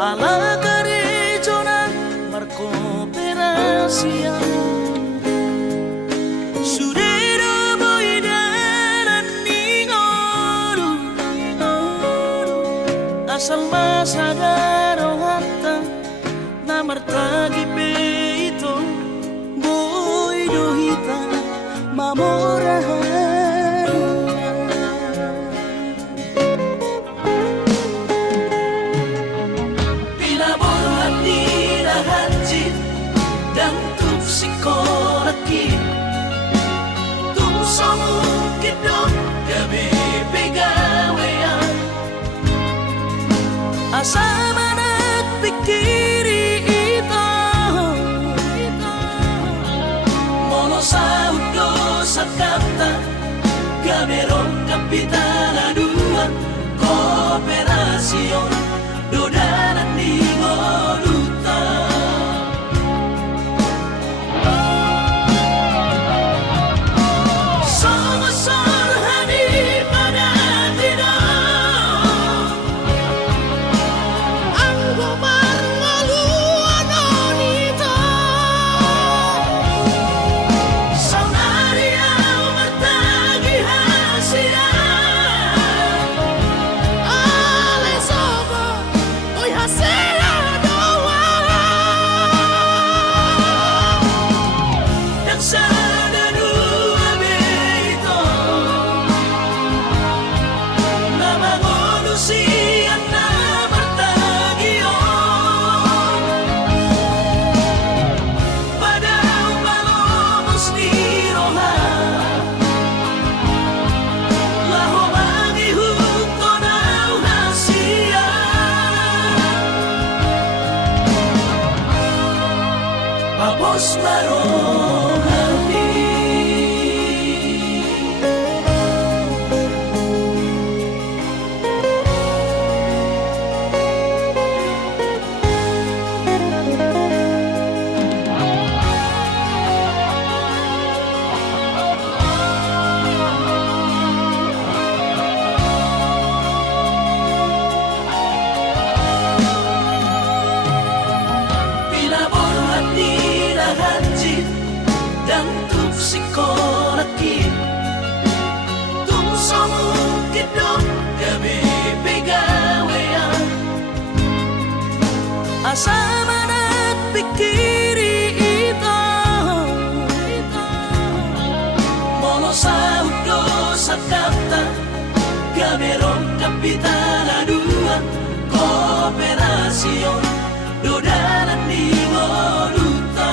Ala regional berkooperasi Sudero boidaran ningoru Asal masadaro hatta namartagi peito boido hita mamorahan Sikolaki tung somong kidot gabi pegawean asa manak pikiri ito mono sa udo sa kata gamerong kapitana dua kooperasyon dodanan di ngoluta Papos marong hati Sikolaki tung somong kidot gabi pegawean asa manak pikiri ito mono sa udo sa kata gamerong kapitana dua kooperasyon dodanan di ngoluta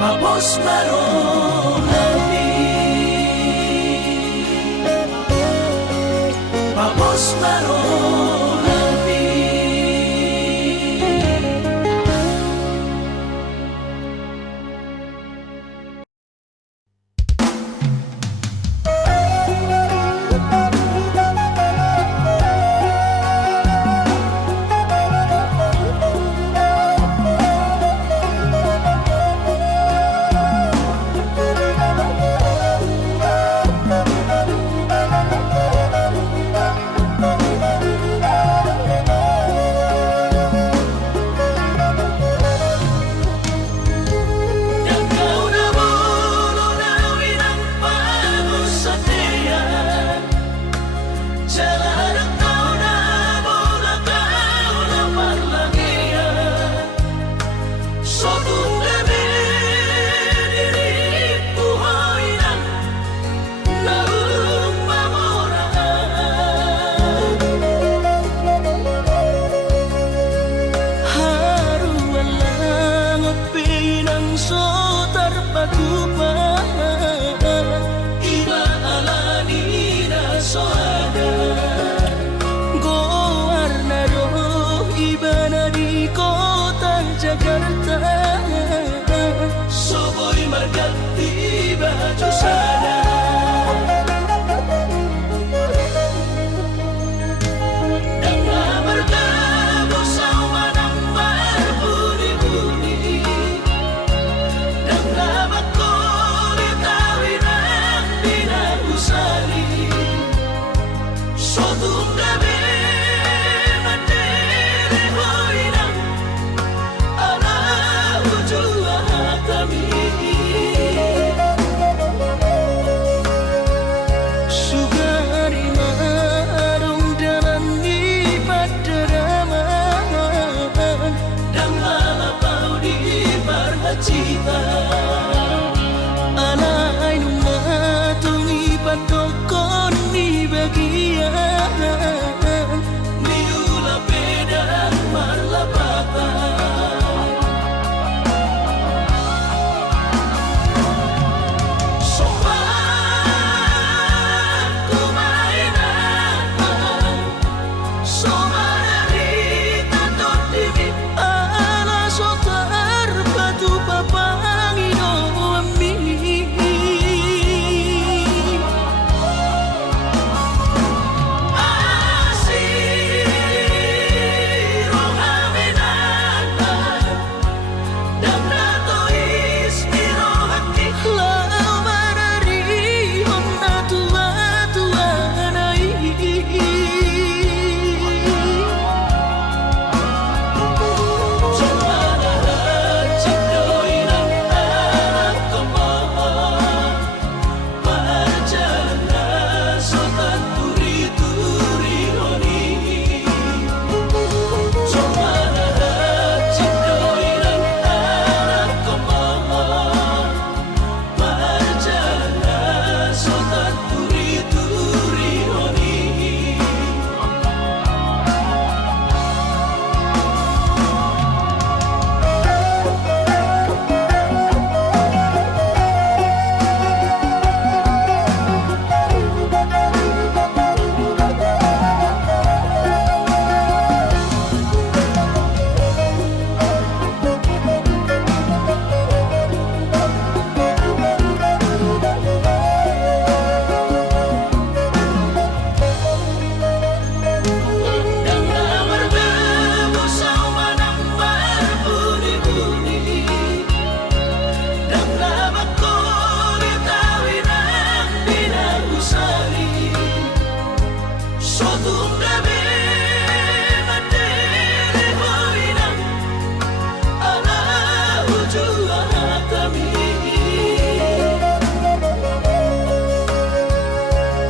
Papos marong hati Papos marong hati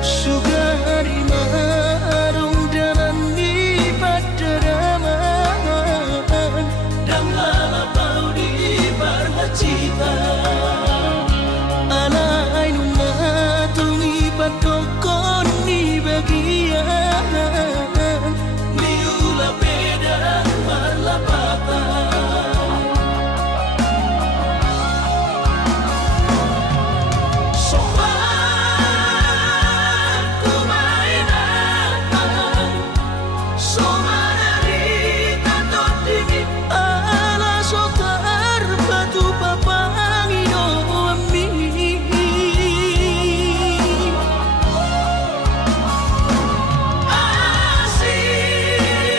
Sugari marung dalam di padaraman Dan lalapau di barhacita Alay numatungi patokon ni bagian Niula beda marlapatan Sopan kumainatan Somanarita totimi Ala sotar batu papangino ami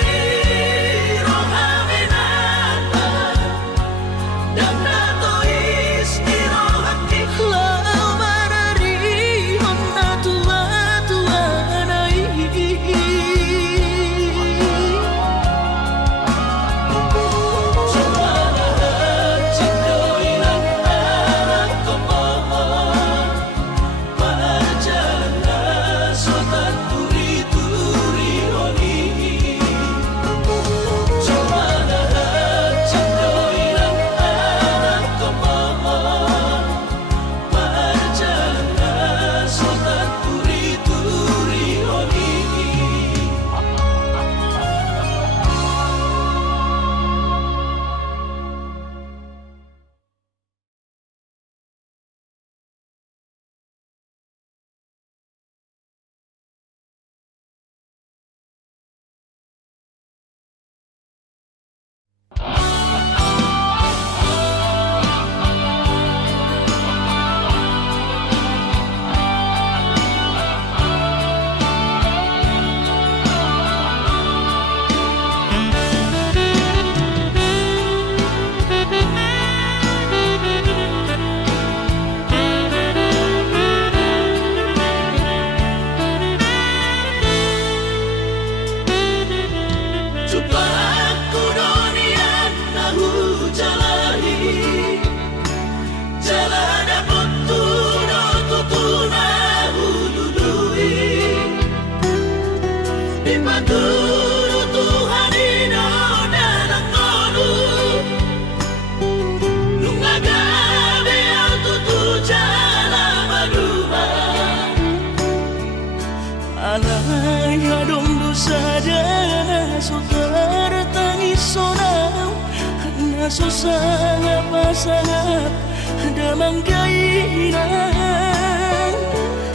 Asiro haminatan Dan nato istiro hati Lau marari honna tua nai Sumana cindoinan anak kemohon Majalna sotan turi-turi honi Sumana cindoinan anak kemohon Majalna sotan turi-turi honi Cobaku donian nahu jalahi Jalada putuno tutuna hulului Ipaturu Tuhan ino dalam konu Nungagabe au tutu jalan maduma Alay hadong dosa dana sotar tangis sonau Nasusangap pasangap damang kainan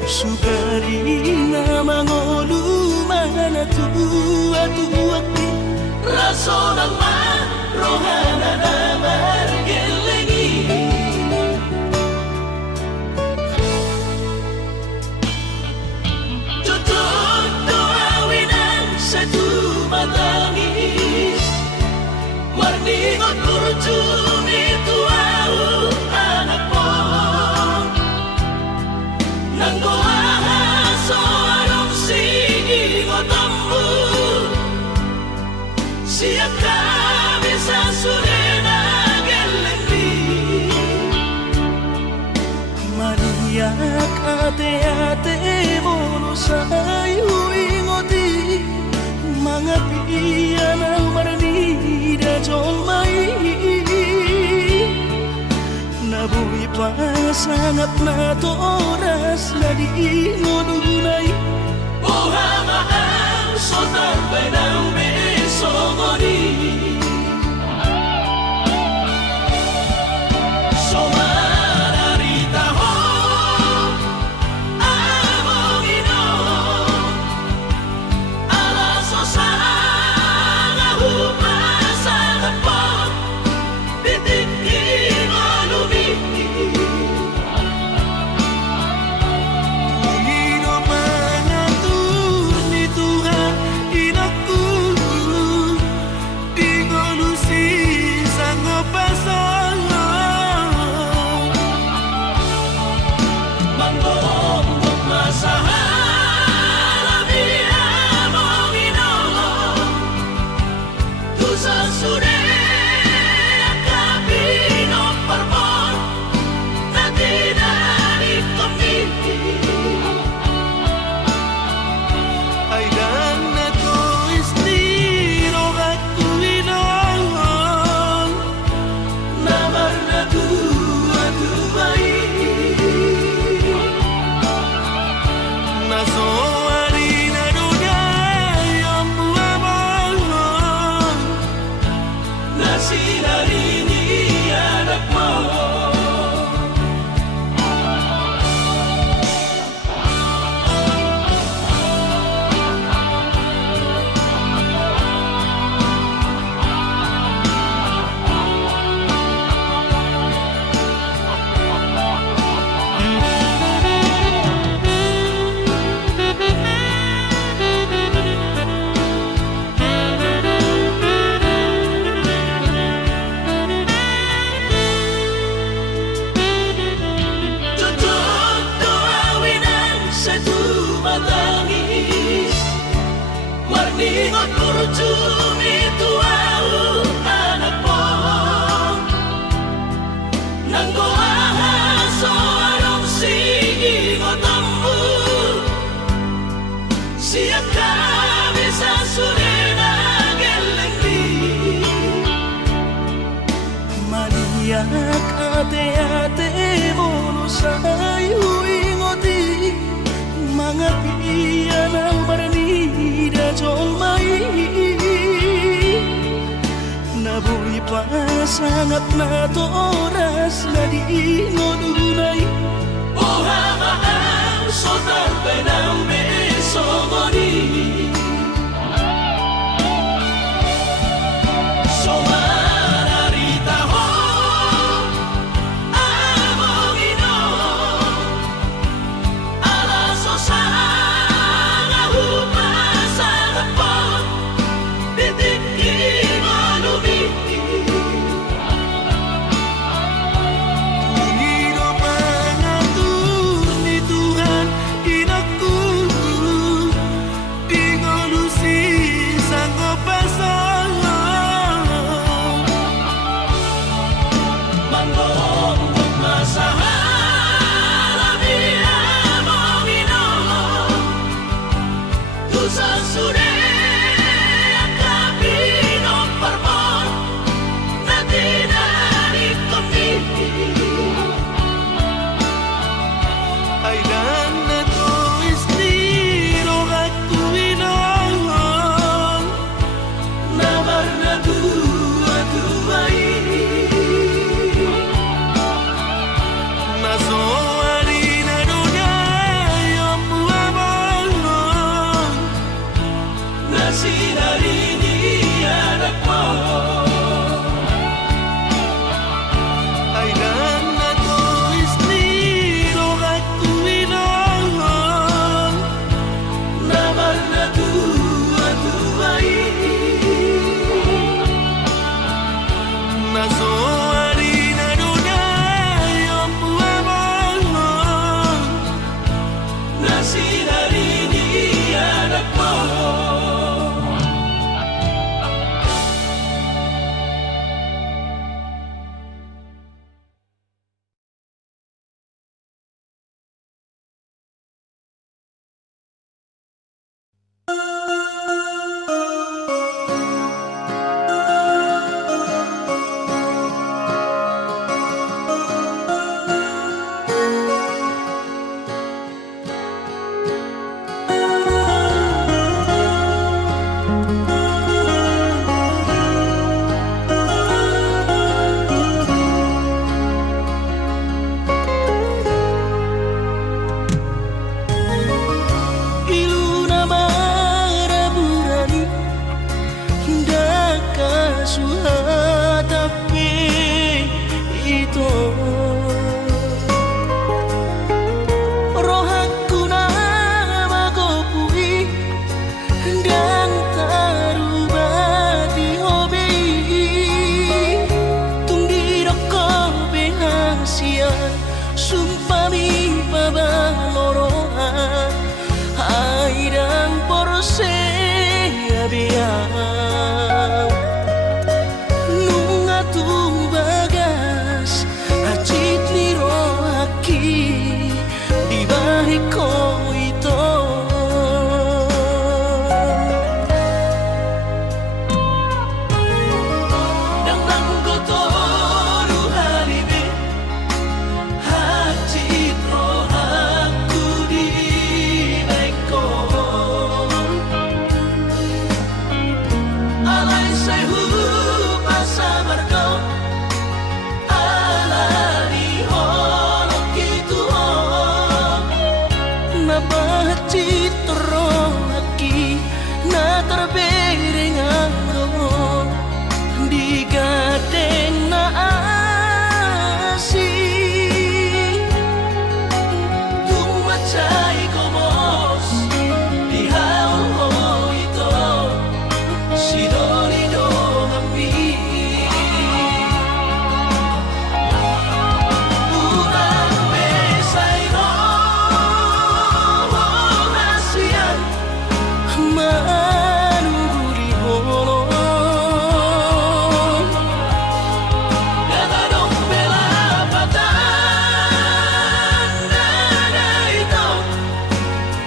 Sugari na mangolu mana tua-tuaki Raso ng rohana na margelengi Tutup doawinan sa tumatangis Marningot kurjumi tuau anak mo Nang goahaso anong sige ngotammu Siap kami sa surena gelengdi Maniak ate-ate mono say huingoti Mga piyan ang maranida jong mai Nabuhi pa sangat na to oras na di ngununay Buhamaan sotan bay ng besongoni Somanarita ho among ino Alaso sa hupasa kapag Bitik inolumi Ungino mga Naso harina dunia yang buah nasi hari ini anak mau. Ningot kurjum itu au anak mo nanggo ahaso arong sigi ngotambu siap kami sasurena gelengdi maniak ate-ate mono sayu ingoti mangapian ang barani jol mai nabuhi pa sangat na toras na di ngodunay ohama ang sotar benang mesogoni somararita ho amogino alaso sa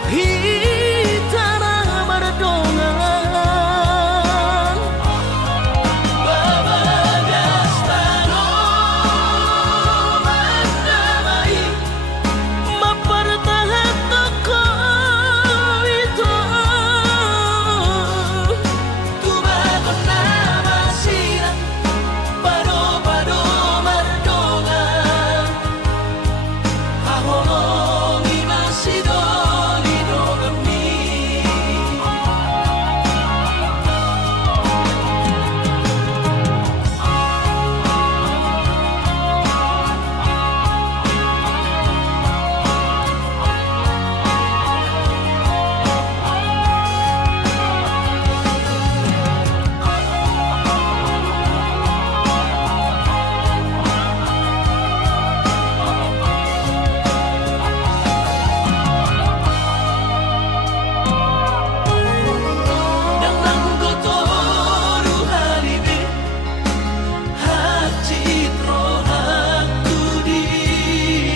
Hitara berdongan Babagas tanah mendamai mempertahan toko itu Tubagon nama sirah Pado-pado merdongan Hahongi masih doli dogami Dalam kotoru halibi Hacitro aku di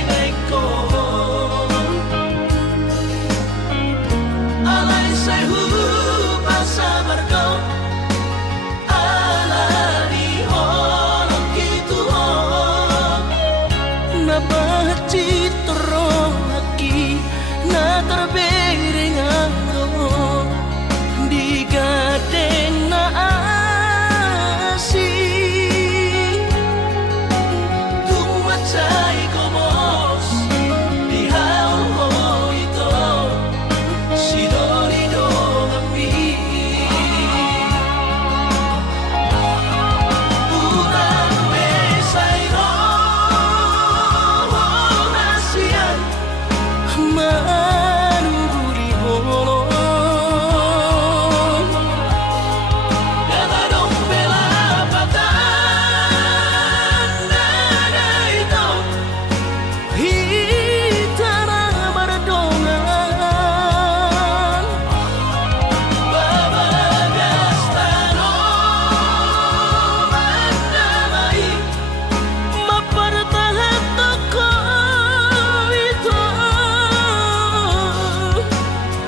nekon Alay sehu pasabar kau Ala di holong gitu Napacitro lagi na terbering anggo di gadeng na asih Tumacay komos Di haul mo ito Si Doli Dogami Urang mesay roh nasiyan manuguri holong Ganadong pelapatan Nada ito hitara berdongan Babagas tanah mendamai mempertahan toko itu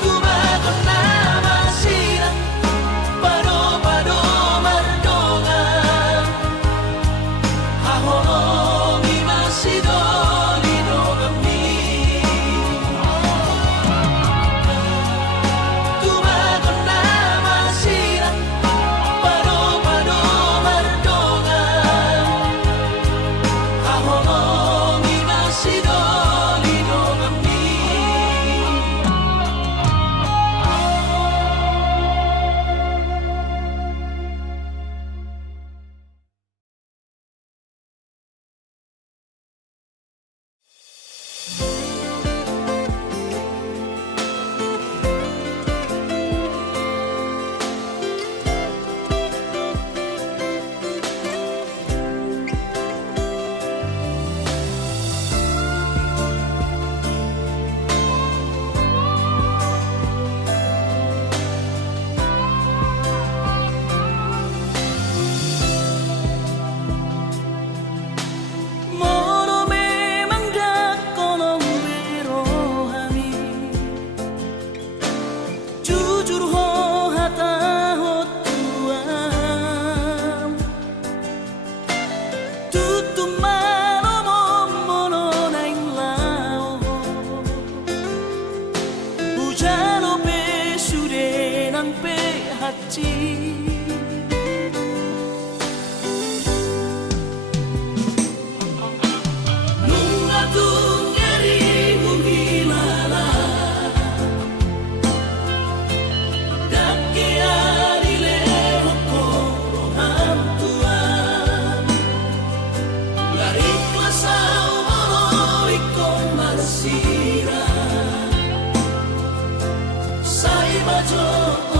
Tubagon nama sirah Pado-pado merdongan Hahongi masih doli dogami Tubagon nama sirah Pado-pado merdongan Hahongi masih doli dogami Moro memang dak kono berohani jujur ho hata ho tuam tutu mano mono naing lao bujalo pe sure nang pe hachi Nunga tungeri muhilala Dake arile hokoro hantuan Lari klasau molo ikon marsira Sai bajo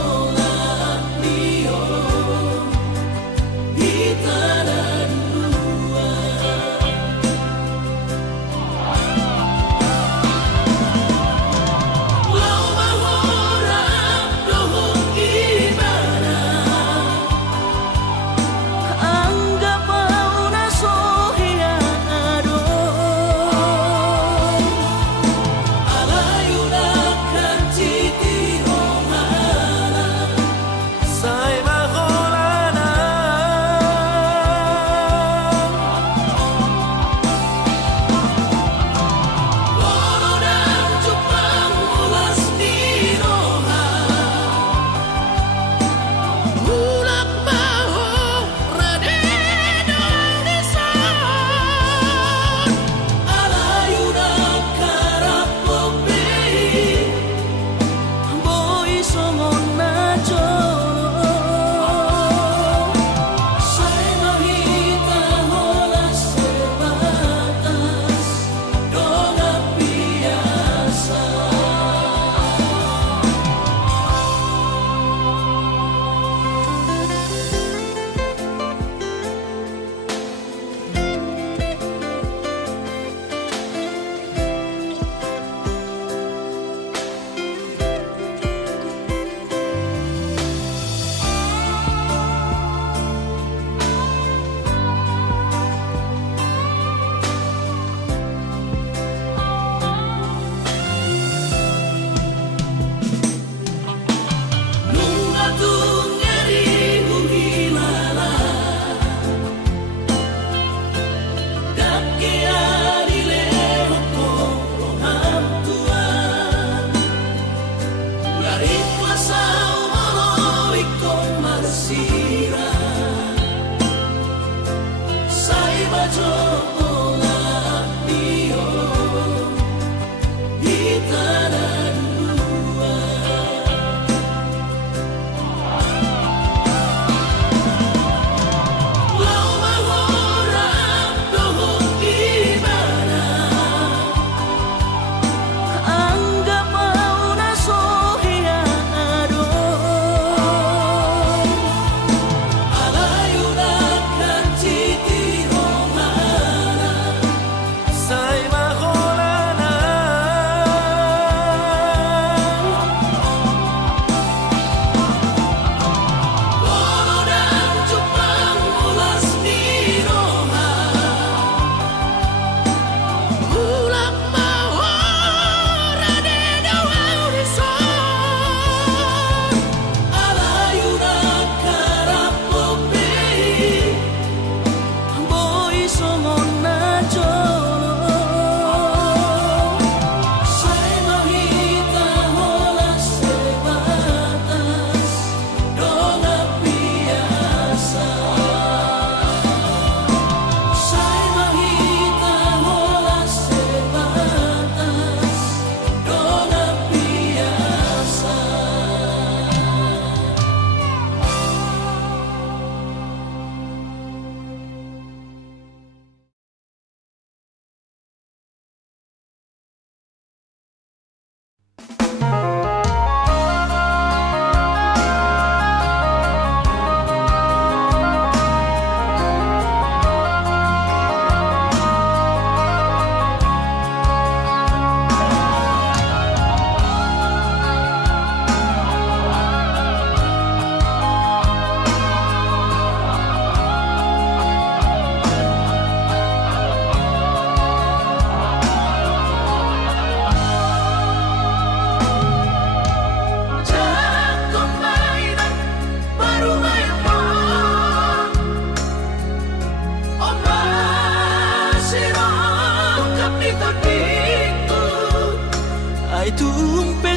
olah nio Hitaran dua Lau mahorap dohong ibarat anggap au na sohiado Alayu nak kanti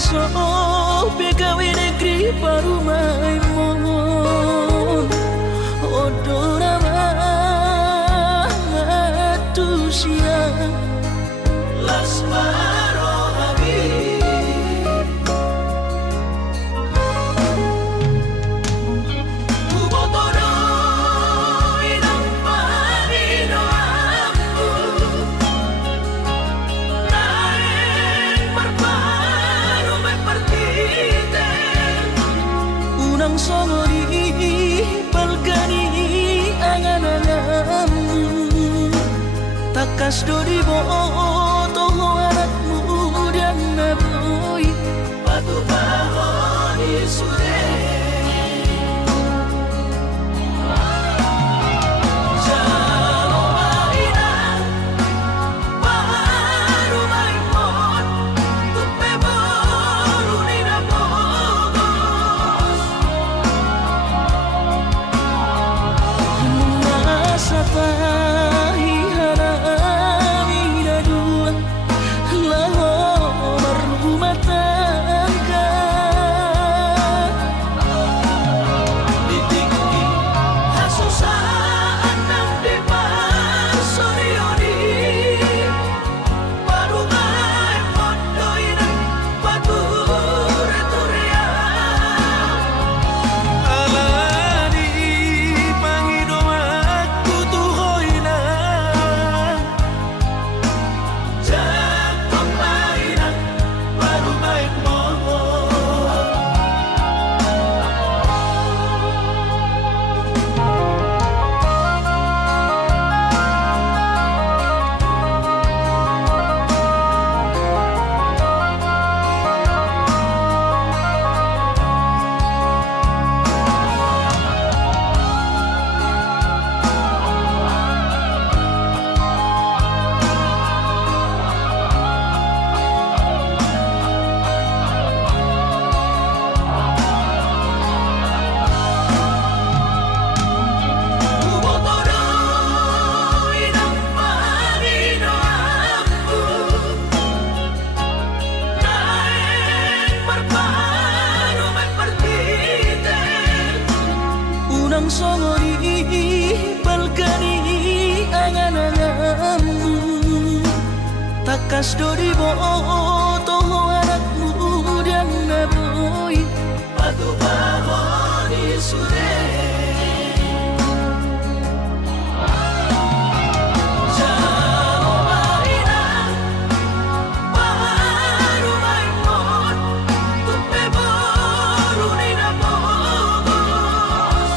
iso begawe negeri parumai mon odora matusya Las Marohabi Ubotoro inang panino ambu Naeng marparo may partite unang songori palgani angan-angan takas dori boto anakmu dan naboy Patupahon isure Jalo mainan Parumay mon Tupe boru ni napogos nasa tahi harami na dua laho berumah tangga Ditinggi Hasusaan ng deparsorioni Parumay mondoy ng pature-turea alani Panginoon tutuhoy na Jagpang mainang Parumay mo Ubotoro inang Pangino ambu Naeng marparo may partite unang songori palgani angan-angan takas dori boto anakmu dan naboy Patupahon isure Jalo mainan Parumay mon Tupe boru ni napogos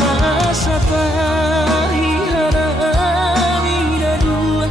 nasa tahi harami na dua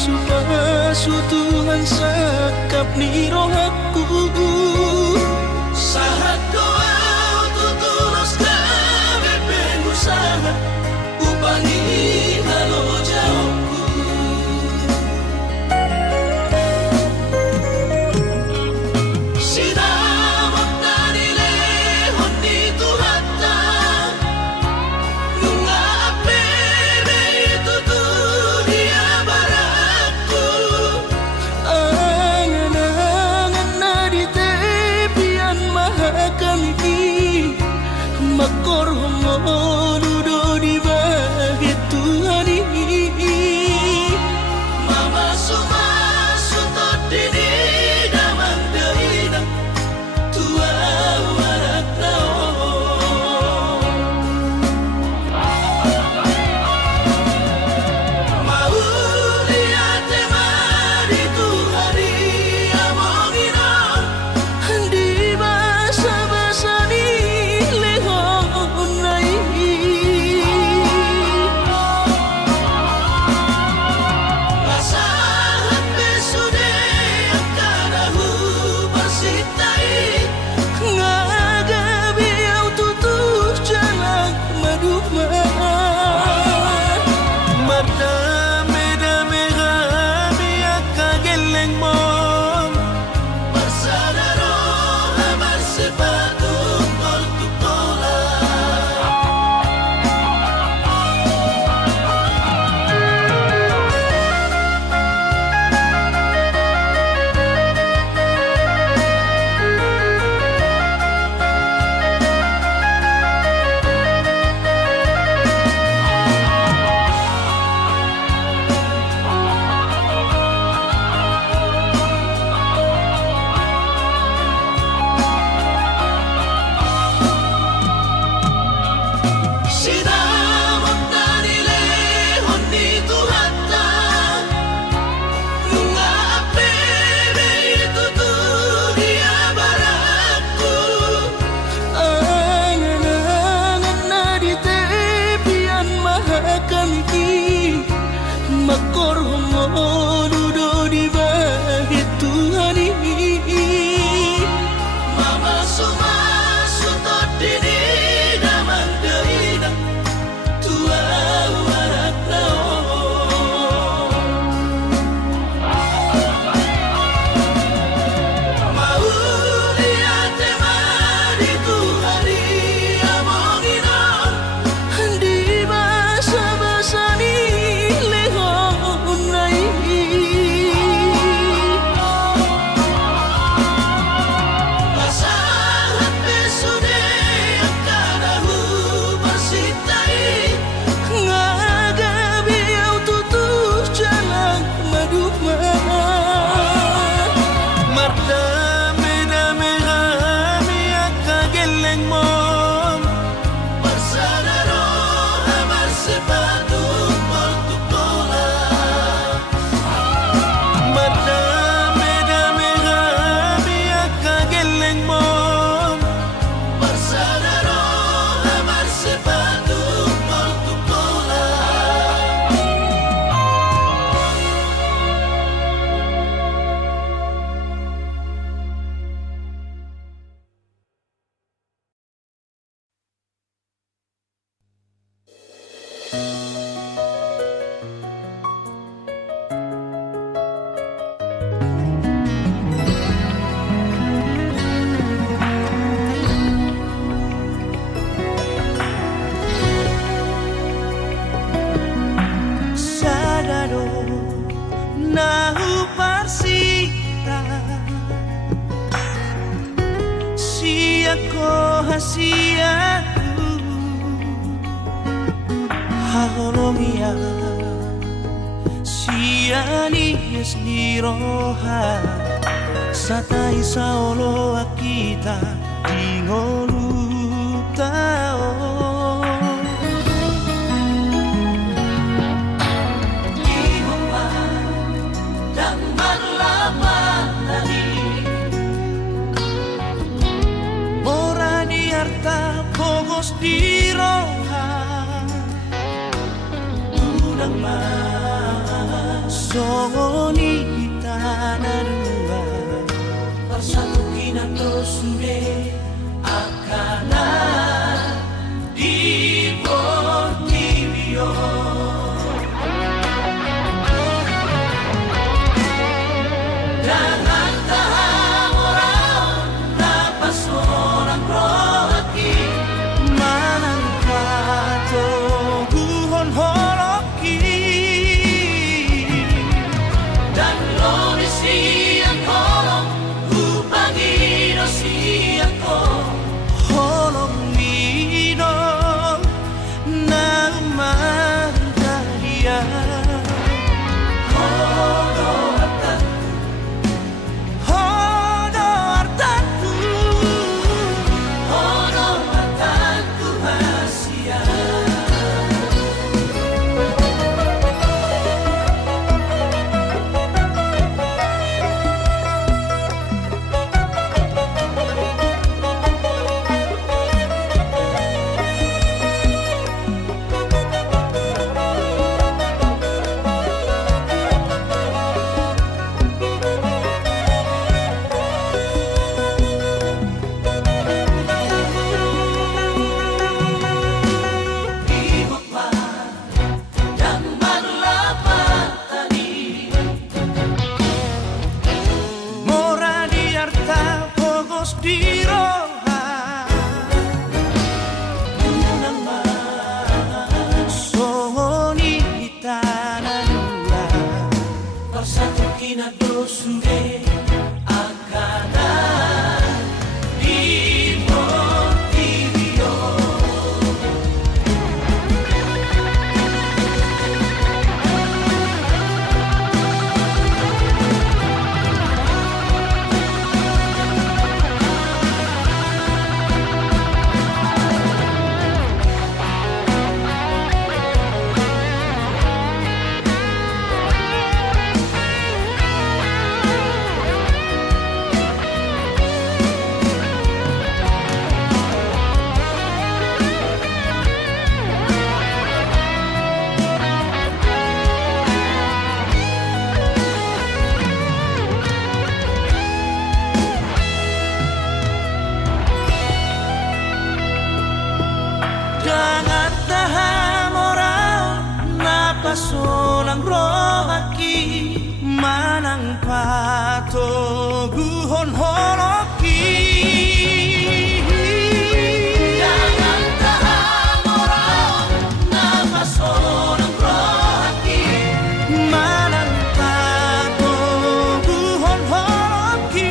pasu-pasu Tuhan sakap ni rohaku. Sahat doa tutulus kami pengusaha upangi halo jawabku. Sinamot na nilehon ni Tuhata nung aapebe tutulus dia barakku. Angan-angan na di tepian mahakami makorhomo dudo di bahit Tuhani. Mama sumasutod dini damang dahilang tua warak naon. Mauli ate mari Tuhari amongina Di basa-basa ni lehon nai. Masahat besude akanahu bersitai. Ngagabi au tutup jalan maduma. Madame-dame kami akageleng mon. Bersadaro hamar sepatu tol tutola. Sinamot na nilehon ni Tuhata nung aapebe tutulus dia barakku. Angan-angan na di tepian mahakami makorhomo dudo di bahit Tuhani. Mama sumasutod dini damang dahilang tua warak naon. Mauli ate mari Tuhari amongina Di basa-basa ni lehon nai. masahat besude akanahu bersitai. Ngagabi au tutup jalan maduma. Madame-dame kami akageleng mon. Bersadaro hamar sepatu tol tutola. Madame-dame kami akageleng mon. Bersadaro hamar sepatu tol tutola. Sadaro nahu parsita siya ko hasiyaku haholomiya siya niyas liroha satay sa olo akita dingolutao. Dan marlapan tadi Mora di harta pogos di roha Udang mas songoni tanarua bersatu kinando sure akana di Portivio. Jangan tahan orang dapat seorang rohaki manang patoguhon holoki dan loni siang kolong upagi no siang ko holong mino nang mandaria hodo atas hodo artaku hodo atasku hasia. mora di arta pogos di roha songoni tanarua Bersatu kinado sure akana di Portivio. jangan tahan orang napasolang rohaki manang patoguhon holoki Jangan tahan orang nafas orang rohaki manang patoguhon holoki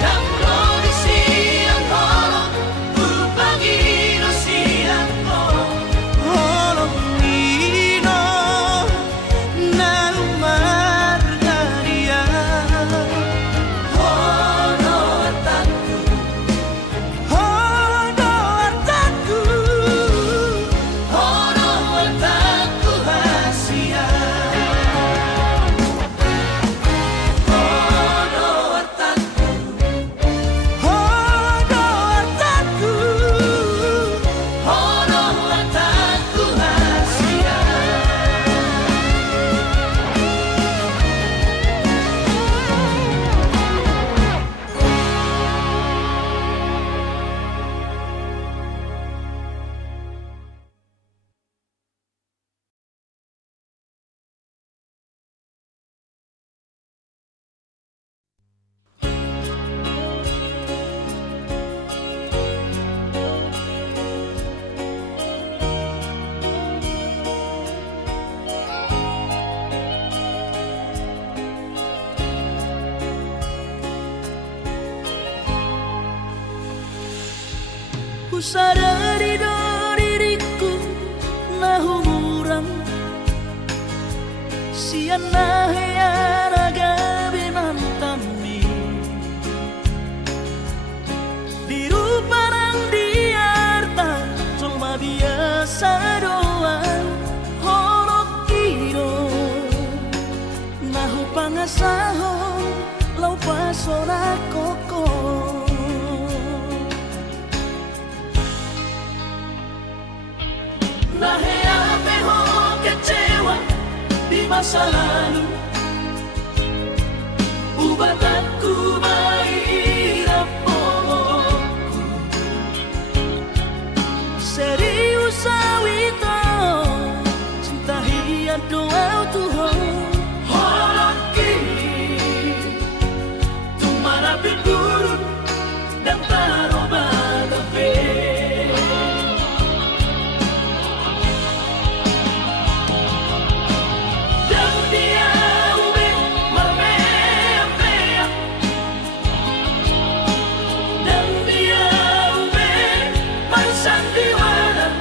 dan loni siang kolong upagi no siang ko holong mino nang margaria hodo atasku hodo artaku hodo atasku hasia. Hodo atasku hodo artaku hodo atasku hasia. ku sadari do diriku nahumuran siana heyaraga binantami diru parang diarta cuma biasa doang holok iro nahu pangasahon lau pasora koko Nahea peho kecewa masa lalu. Ubah aku mahirap momokku. Serius sawito cinta hiat doa Tuhan. Hoki tumara biburu dan taroba tafe. Dan dia ube marmea. Dan dia ube marsandiwara.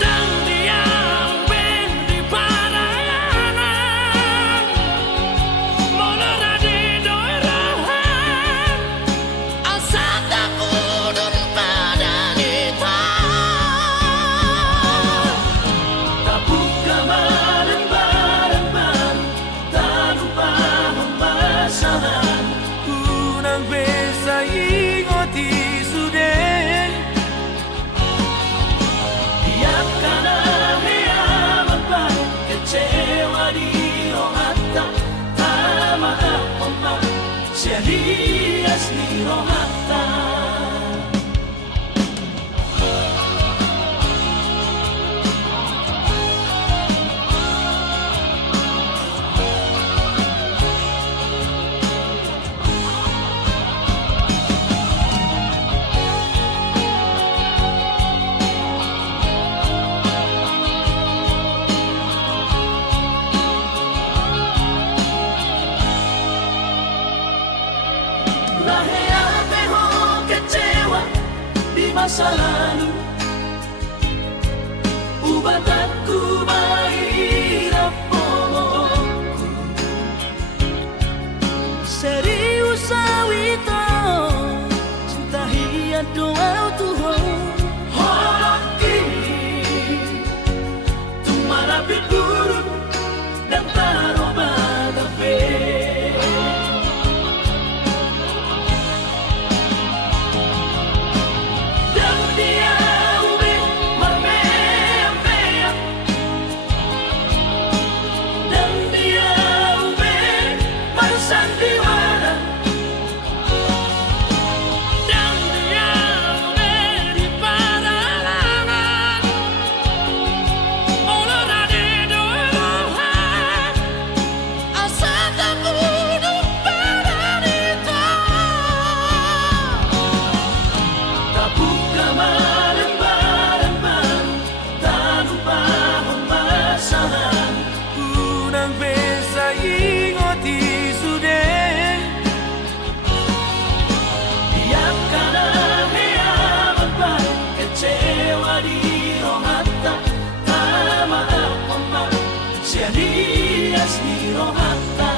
Dan dia ube di parayanan. Molora di doirahan. Asata kudun padanita. Tabuka malembar-lembar. Tak lupa pembasahan. Kunang besa ingoti sudah. Biarkan ahia membar. Kecewa di rohata. Tak maaf membar. Serius di rohata. Lahir teho kecewa di masa lalu. Ubah aku mahirap momokku. Serius sawito cinta hiat doa Tuhan. Hoki tumara biburu dan taroba tafe. Dan dia ube marmea. Dan dia ube marsandiwara. Dan dia ube di paralangan. Molora di doirahan. Asata kudun padanita. Tabuka malembar-lembar. Tak lupa pembasahan. Kunang besa ingoti sudah. Biarkan ahia membar. Kecewa di rohata. Tak maaf membar. Serius di rohata.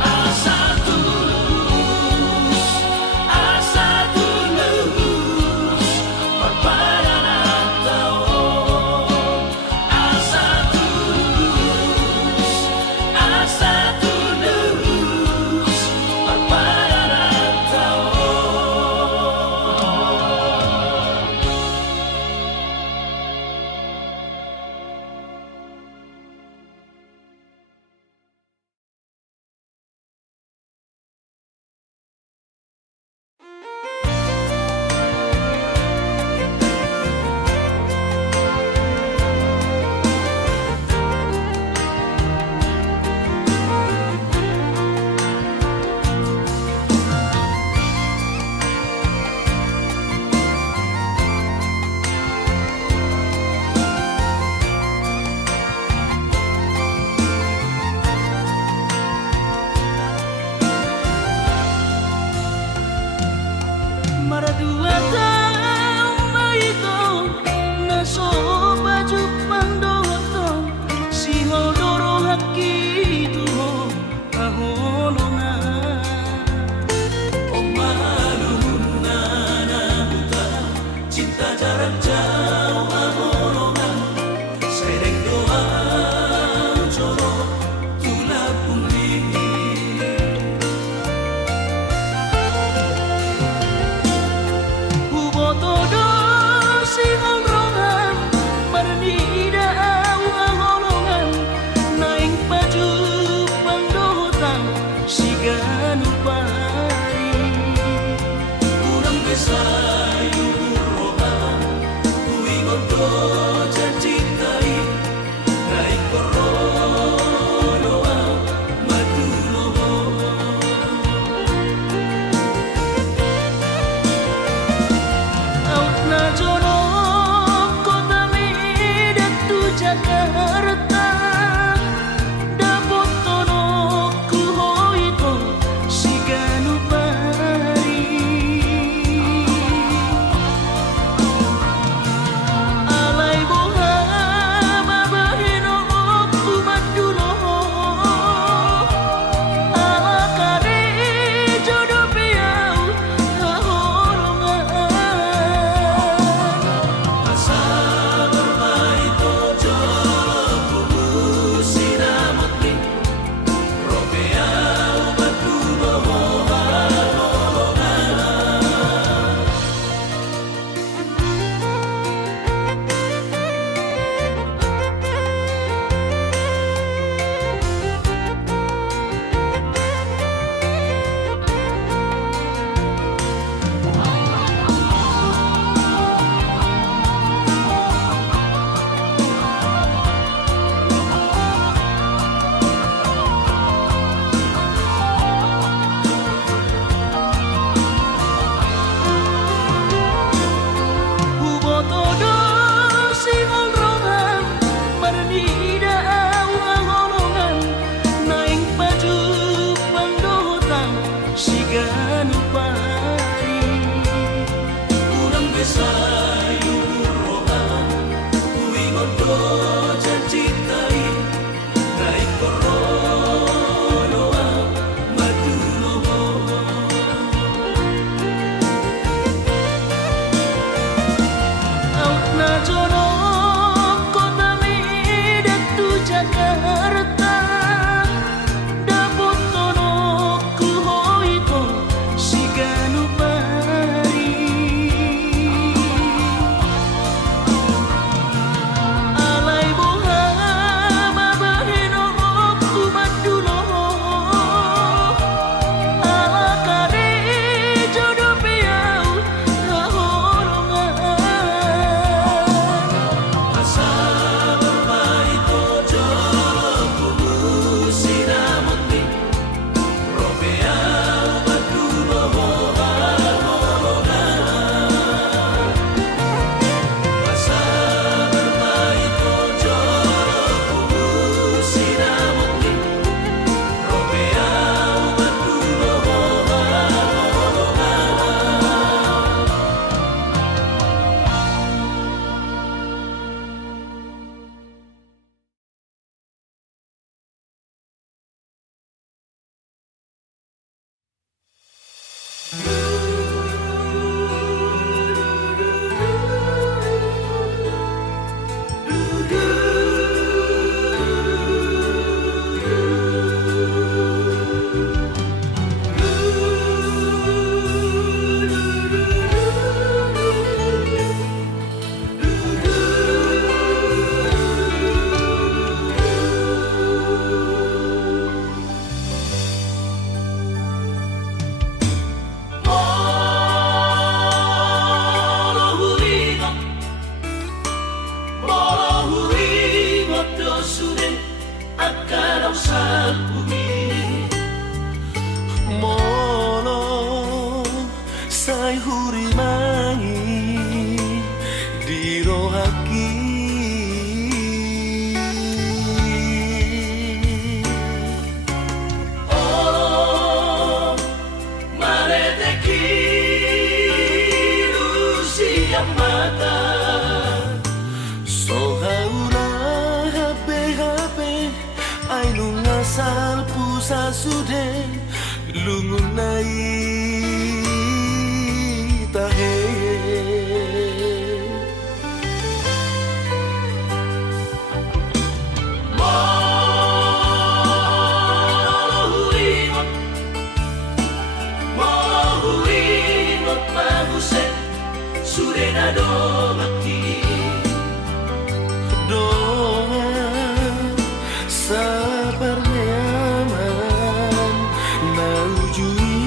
Asa tulus. Asa tulus. Perpadanan tahu. Asa tulus. Asa tulus. Perpadanan tahu. Jakarta dapot tono ku hoito siganu pari alay boha mabahino ku madulo ala kare jodoh piau haholongan Asa bermain tojo kubu sinamutni Ropea ubatu bohoha Hubotodo singol rongan marnida awangolongan naing baju pangdotan siganu pari Kurang bisa yumuroha Uingon do janjitai Naik koronoa maduloho out na jono kota midatu Jakarta dapot tono ku hoito siganu pari alay boha mabahino ku madulo ala kare jodoh piau haholongan Asa bermain tojo kubu sinamutni Ropea ubatu bohoha Asa bermain tojo kubu sinamutni Ropea ubatu bohoha Molo-hulingot dosuren akarau salpumi Molo say hurimangi dirohaki Olo mareteki lusia mata sohauna hape ay nungasal pusa sude lungunai tahe Molo-hulingot mabuset surena do bakti doa sabar nyaman naujui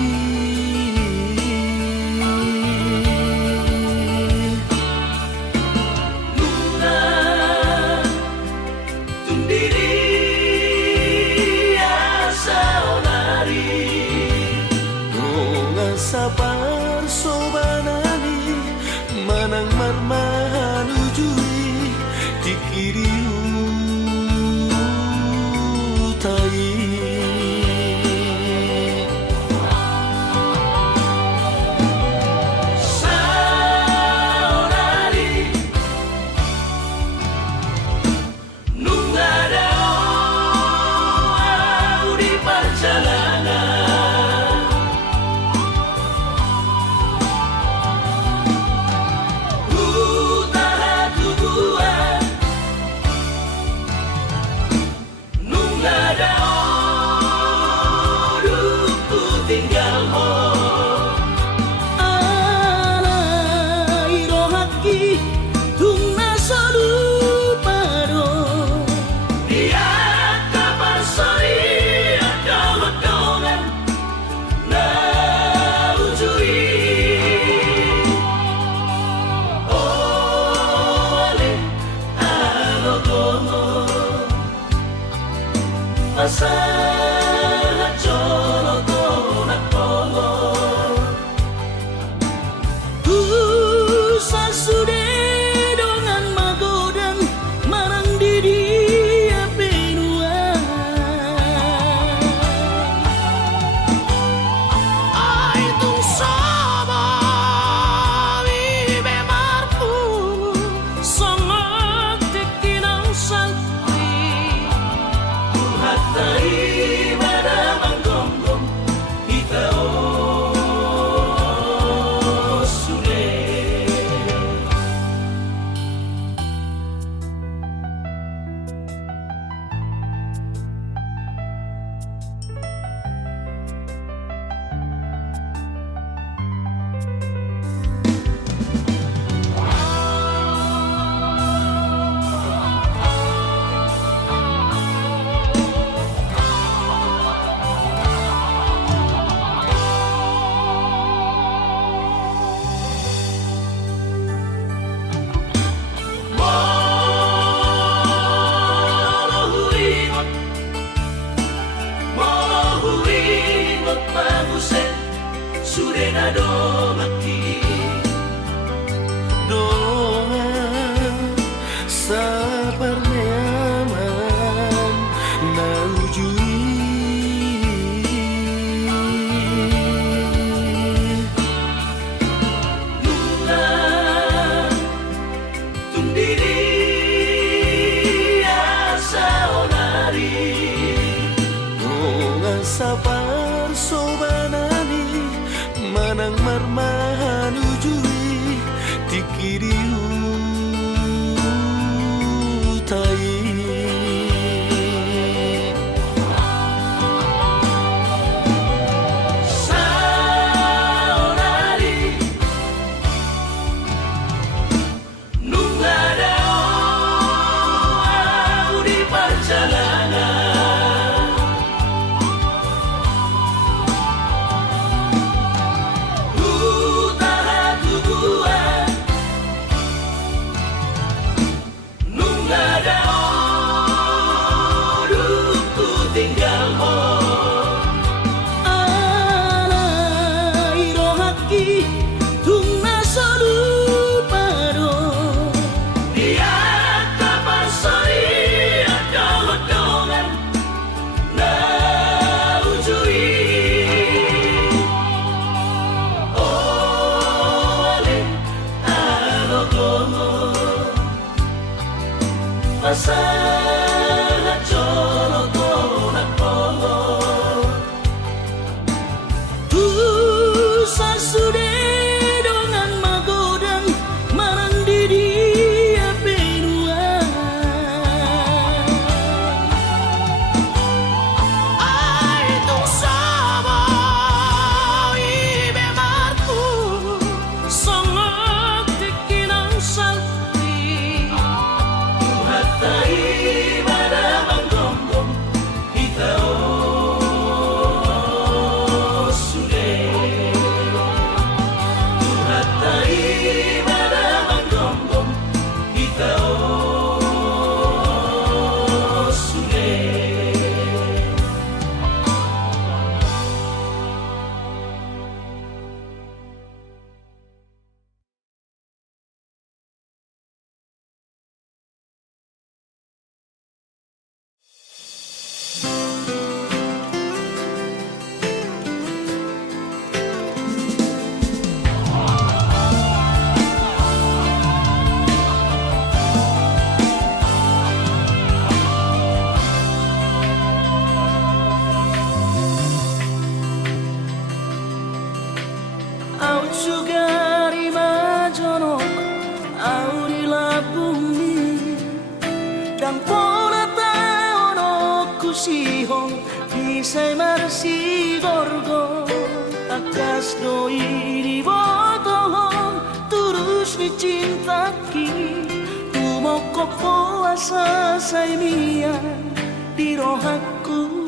Pasahat jolo tonak polo Usah sudah dengan magodan marang diri penua Ai tung sama vive marpu sangat tekinang sakti Hatai pada manggonggong kita sule Surena domaki doa sabar nyaman naujui Nuna tundiri asa onari doa sabar sobanani manang marmahan ujui tikiriu tai saonari nunga dao di perjalanan utara tubuhan nunga dao duku tinggal mo alai rohaki tungna solupado dia kapan sori ada hodongan na ujui ole alogomo pasahat jolo tonak polo Usah sudah dengan magodan marang diri penua Ai tung sama vive marpu sangat tekinang sakti hatai pada manggonggong kita sule hatai pada manggonggong kita sule Au sugari majonok au di labumi dan pola taonok kusihong isay marsi gorgo takas doi di botohong turus dicintaki tumokok puasa say mia di rohaku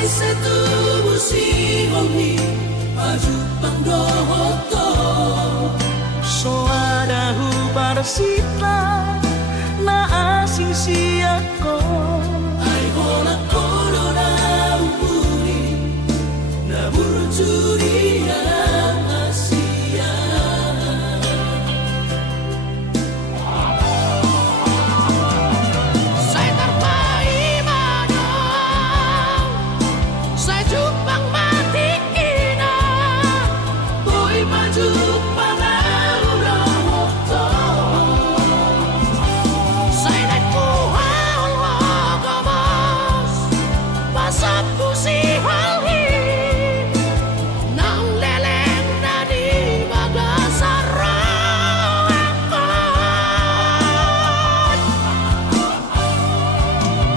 Setubuh busiholhi pajupang dohoto Soarahu parsita na asing siyako ay hola corona umpuri na burjuri ang Asia Saya terpaimano Saya jupang mati ina boy pajupang aurohoto Saya nagkuhaon wagamos Pasap ko si halhi Nang leleng na di magasarakan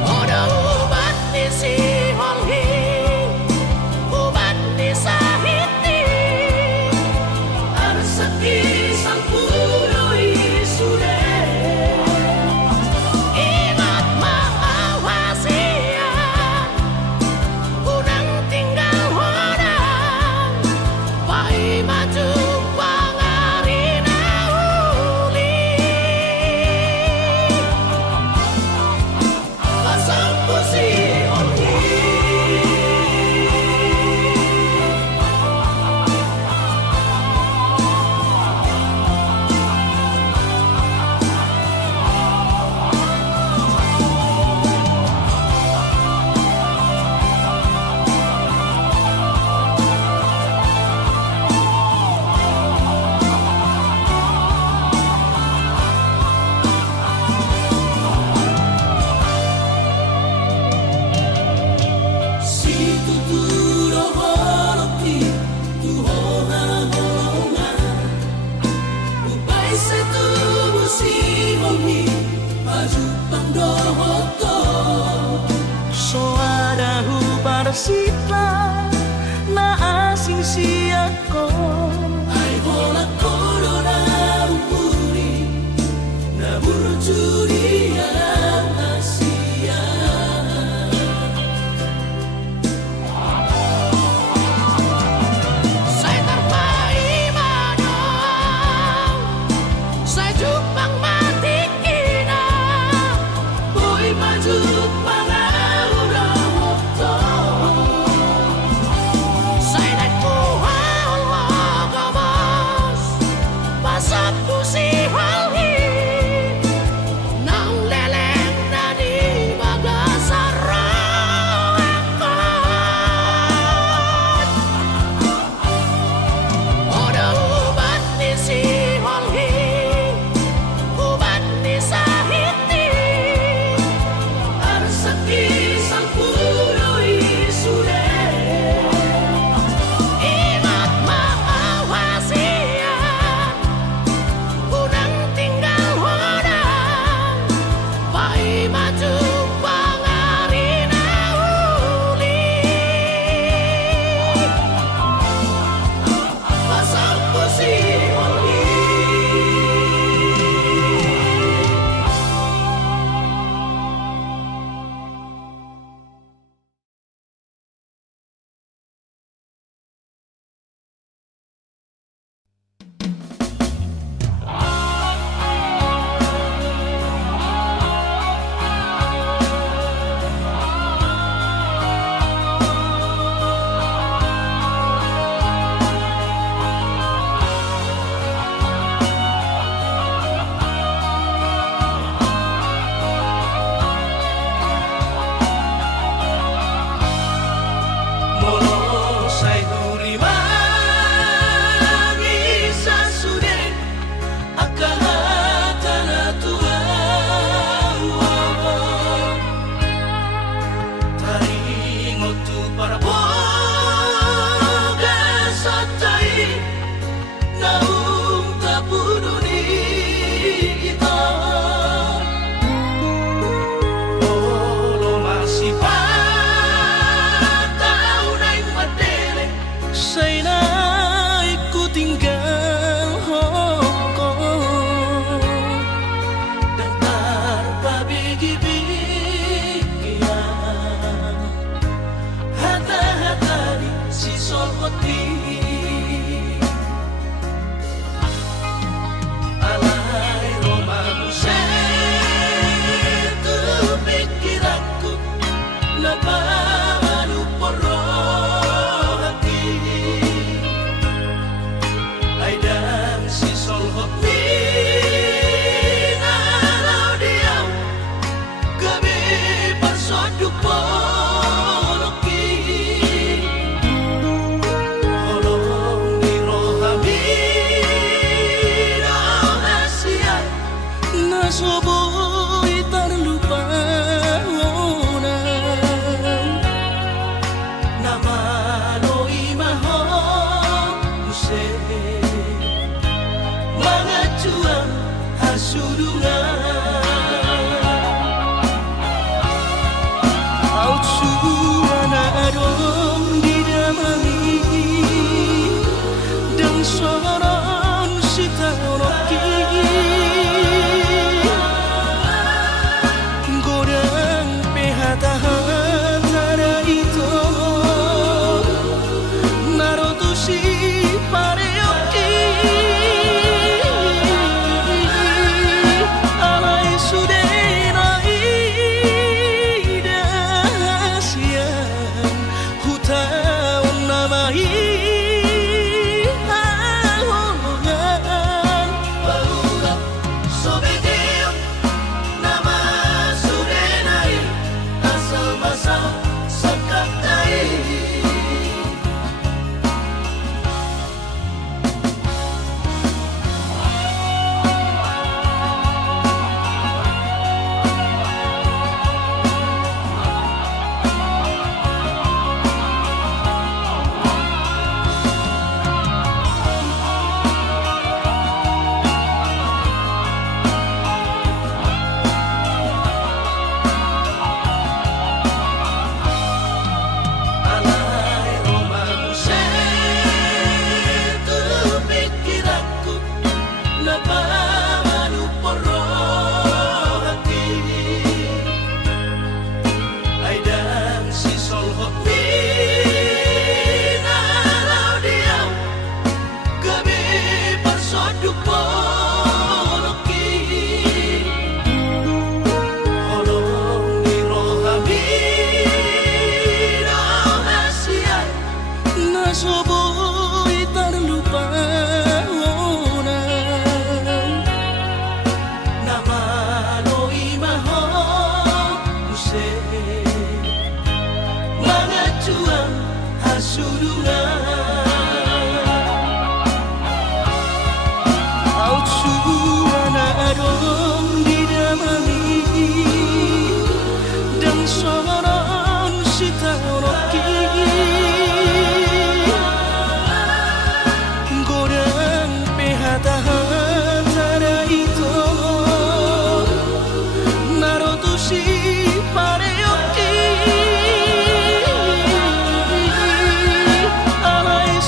Oda ubat ni si halhi Ubat ni sahiti arsaki sang puroy sure Ingat maawasian Unang tinggal horang Pai maju pangari na uli pasang busiholhi si tuturo holoki tuhoha holonga upay sa tubo si holhi pajupang dohoto Soarahu parsita na asing siyako ay hola corona umpuri na burjuri ang Asia Saya terpaimano Saya jupang mati ina boy pajupang aurohoto Saya nagkuhaon wagamos Pasap ko si halhi Nang leleng berjuang hasurungan Au curana adong didamani Dan soron sitauroki Gorang pehata-hata itu Narotushi pareoki Alai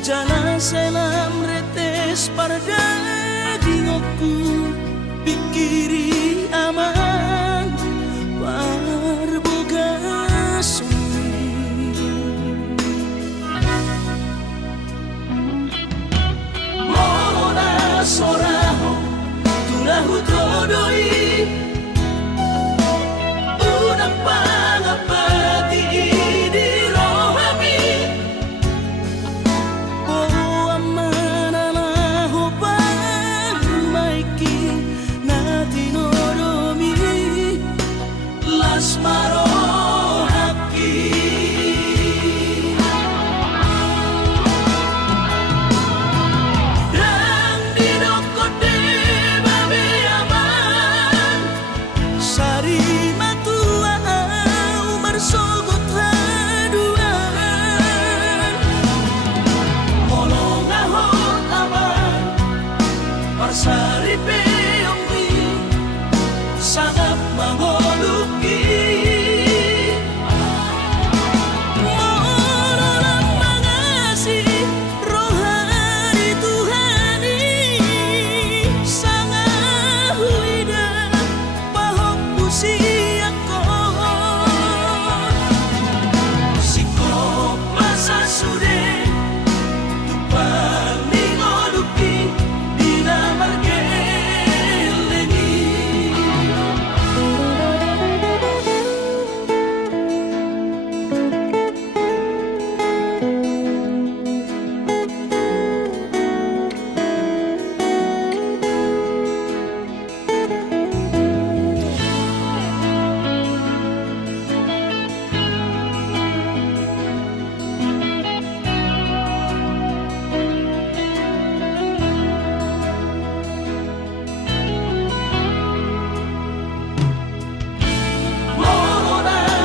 Jana selam retes parda dingokku pikiri aman parboga sumi Mona soraho tulahu todoi unang pangapati di rohami Asmaro haki dan didokote babe aman sari matua umar sogot haduan molong ahot aman parsari peongwi sangat mangoluki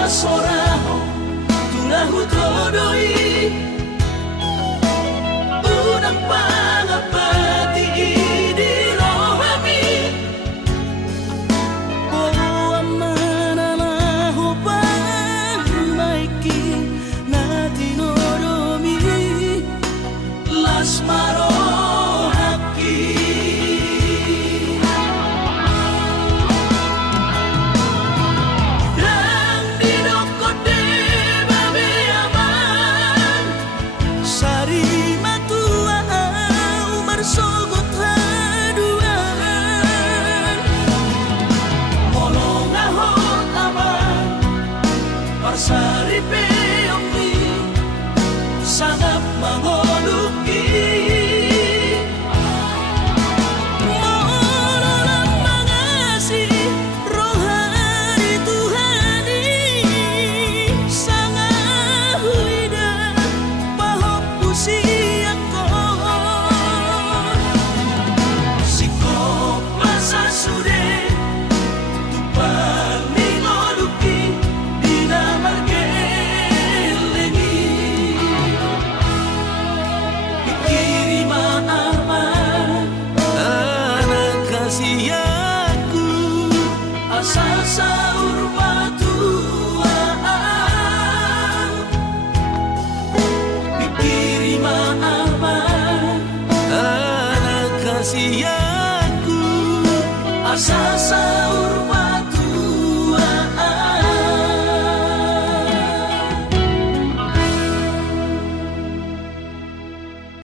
soraho tulahu todoi unang pangapati di rohami amana lahu pangmaiki na tinoromi lasmaro haki Sari peongwi sangat mangoluki Mololang mangasi rohani Tuhani sangat huida pahop usiakon sikop masa sude tupan mingoluki Siaku asal saur batuan pikiri ma'aman anak kasihaku asal